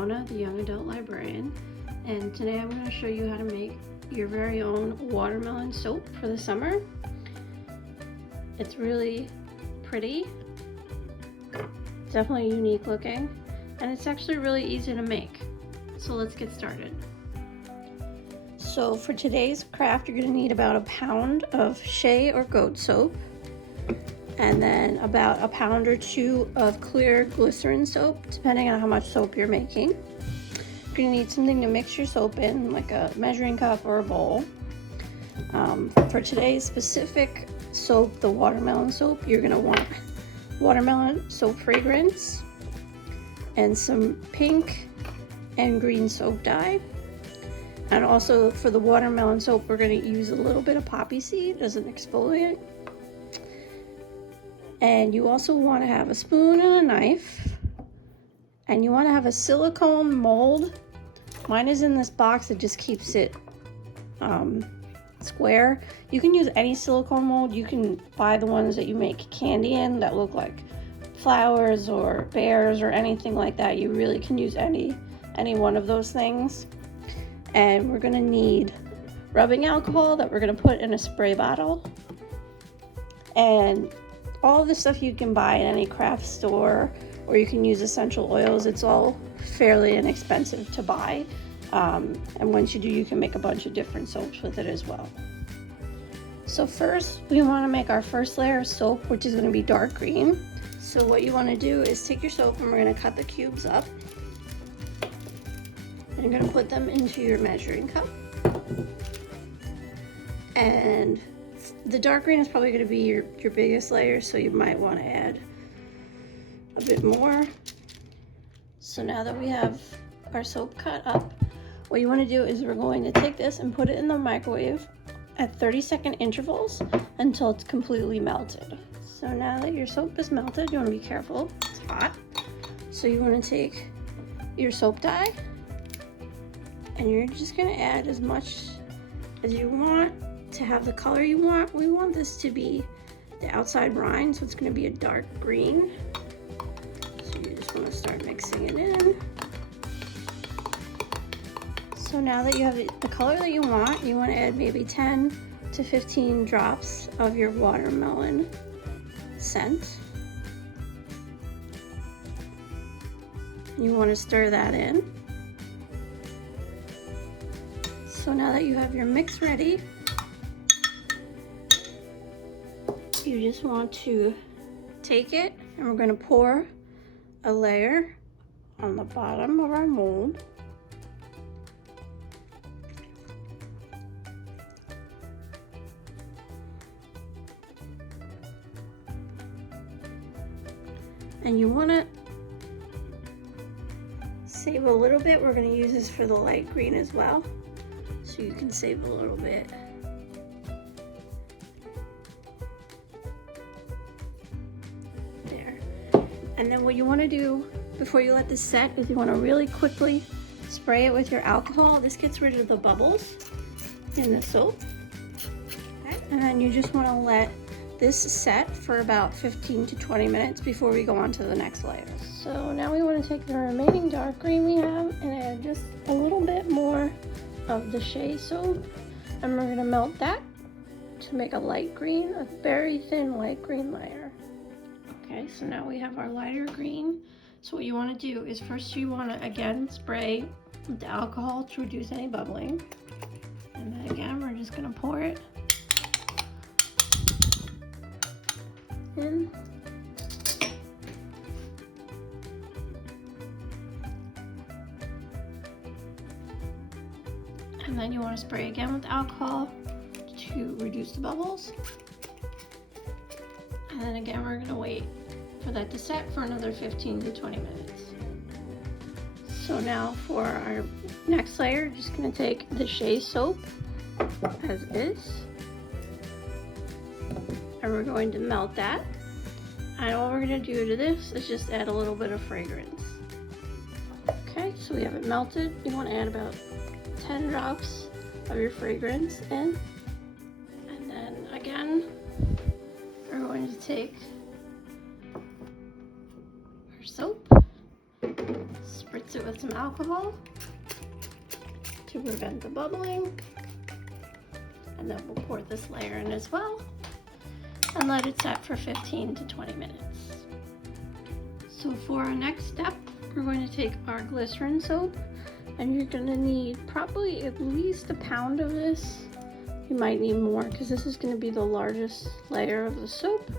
Fiona, the Young Adult Librarian, and today I'm going to show you how to make your very own watermelon soap for the summer. It's really pretty, definitely unique looking, and it's actually really easy to make. So let's get started. So for today's craft, you're going to need about a pound of shea or goat soap, and then about a pound or two of clear glycerin soap, depending on how much soap you're making. You're going to need something to mix your soap in, like a measuring cup or a bowl. For today's specific soap, the watermelon soap, you're going to want watermelon soap fragrance and some pink and green soap dye. And also for the watermelon soap, we're going to use a little bit of poppy seed as an exfoliant. And you also want to have a spoon and a knife, and you want to have a silicone mold. Mine is in this box. It just keeps it square. You can use any silicone mold. You can buy the ones that you make candy in that look like flowers or bears or anything like that. You really can use any one of those things. And we're going to need rubbing alcohol that we're going to put in a spray bottle, and all of the stuff you can buy in any craft store, or you can use essential oils. It's all fairly inexpensive to buy. And once you do, you can make a bunch of different soaps with it as well. So first, we want to make our first layer of soap, which is going to be dark green. So what you want to do is take your soap, and we're going to cut the cubes up. And you're going to put them into your measuring cup. And the dark green is probably going to be your biggest layer, so you might want to add a bit more. So now that we have our soap cut up, what you want to do is we're going to take this and put it in the microwave at 30-second intervals until it's completely melted. So now that your soap is melted, you want to be careful, it's hot. So you want to take your soap dye, and you're just going to add as much as you want to have the color you want. We want this to be the outside rind, so it's going to be a dark green. So you just want to start mixing it in. So now that you have the color that you want to add maybe 10 to 15 drops of your watermelon scent. You want to stir that in. So now that you have your mix ready, you just want to take it, and we're going to pour a layer on the bottom of our mold. And you want to save a little bit. We're going to use this for the light green as well, so you can save a little bit. There. And then what you want to do before you let this set is you want to really quickly spray it with your alcohol. This gets rid of the bubbles in the soap. Okay. And then you just want to let this set for about 15 to 20 minutes before we go on to the next layer. So now we want to take the remaining dark green we have and add just a little bit more of the shea soap, and we're going to melt that to make a light green, a very thin light green layer. Okay, so now we have our lighter green. So what you want to do is first you want to again spray with the alcohol to reduce any bubbling, and then again we're just going to pour it in. And then you want to spray again with alcohol to reduce the bubbles. And then again we're going to wait for that to set for another 15 to 20 minutes. So now for our next layer, just going to take the shea soap as is, and we're going to melt that. And all we're going to do to this is just add a little bit of fragrance. Okay, so we have it melted. You want to add about 10 drops of your fragrance in, and then again we're going to take our soap, spritz it with some alcohol to prevent the bubbling. And then we'll pour this layer in as well and let it set for 15 to 20 minutes. So for our next step, we're going to take our glycerin soap, and you're going to need probably at least a pound of this. You might need more because this is going to be the largest layer of the soap.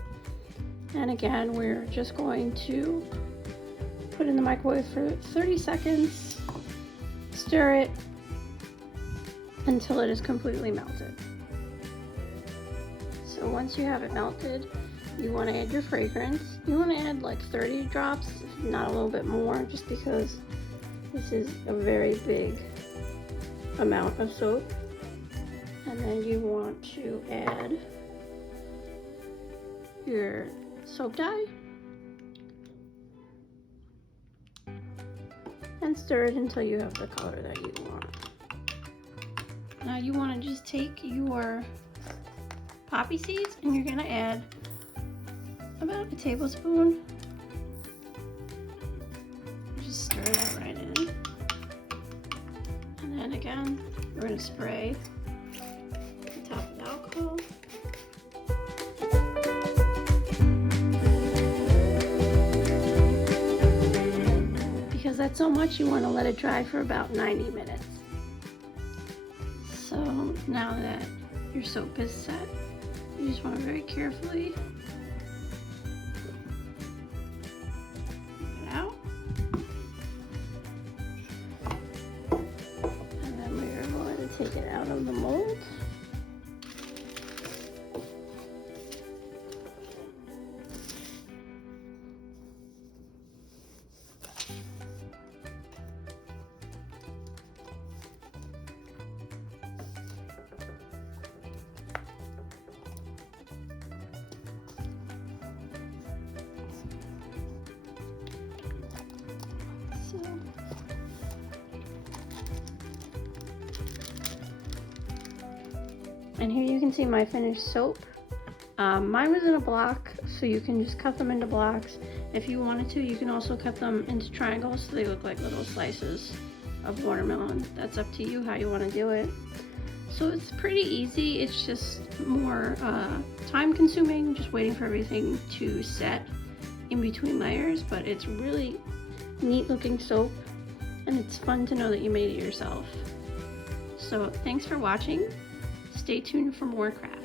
And again, we're just going to put it in the microwave for 30 seconds, stir it until it is completely melted. So once you have it melted, you want to add your fragrance. You want to add like 30 drops, if not a little bit more, just because this is a very big amount of soap. And then you want to add your soap dye and stir it until you have the color that you want. Now you want to just take your poppy seeds and you're going to add about a tablespoon. Just stir that right in. And then again, we're going to spray the top of the alcohol. Because that's so much, you want to let it dry for about 90 minutes. So now that your soap is set, you just want to very carefully put it out. And then we are going to take it out of the mold. And here you can see my finished soap. Mine was in a block, so you can just cut them into blocks. If you wanted to, you can also cut them into triangles so they look like little slices of watermelon. That's up to you how you want to do it. So it's pretty easy. It's just more time consuming, just waiting for everything to set in between layers, but it's really neat looking soap, and it's fun to know that you made it yourself. So thanks for watching. Stay tuned for more crafts.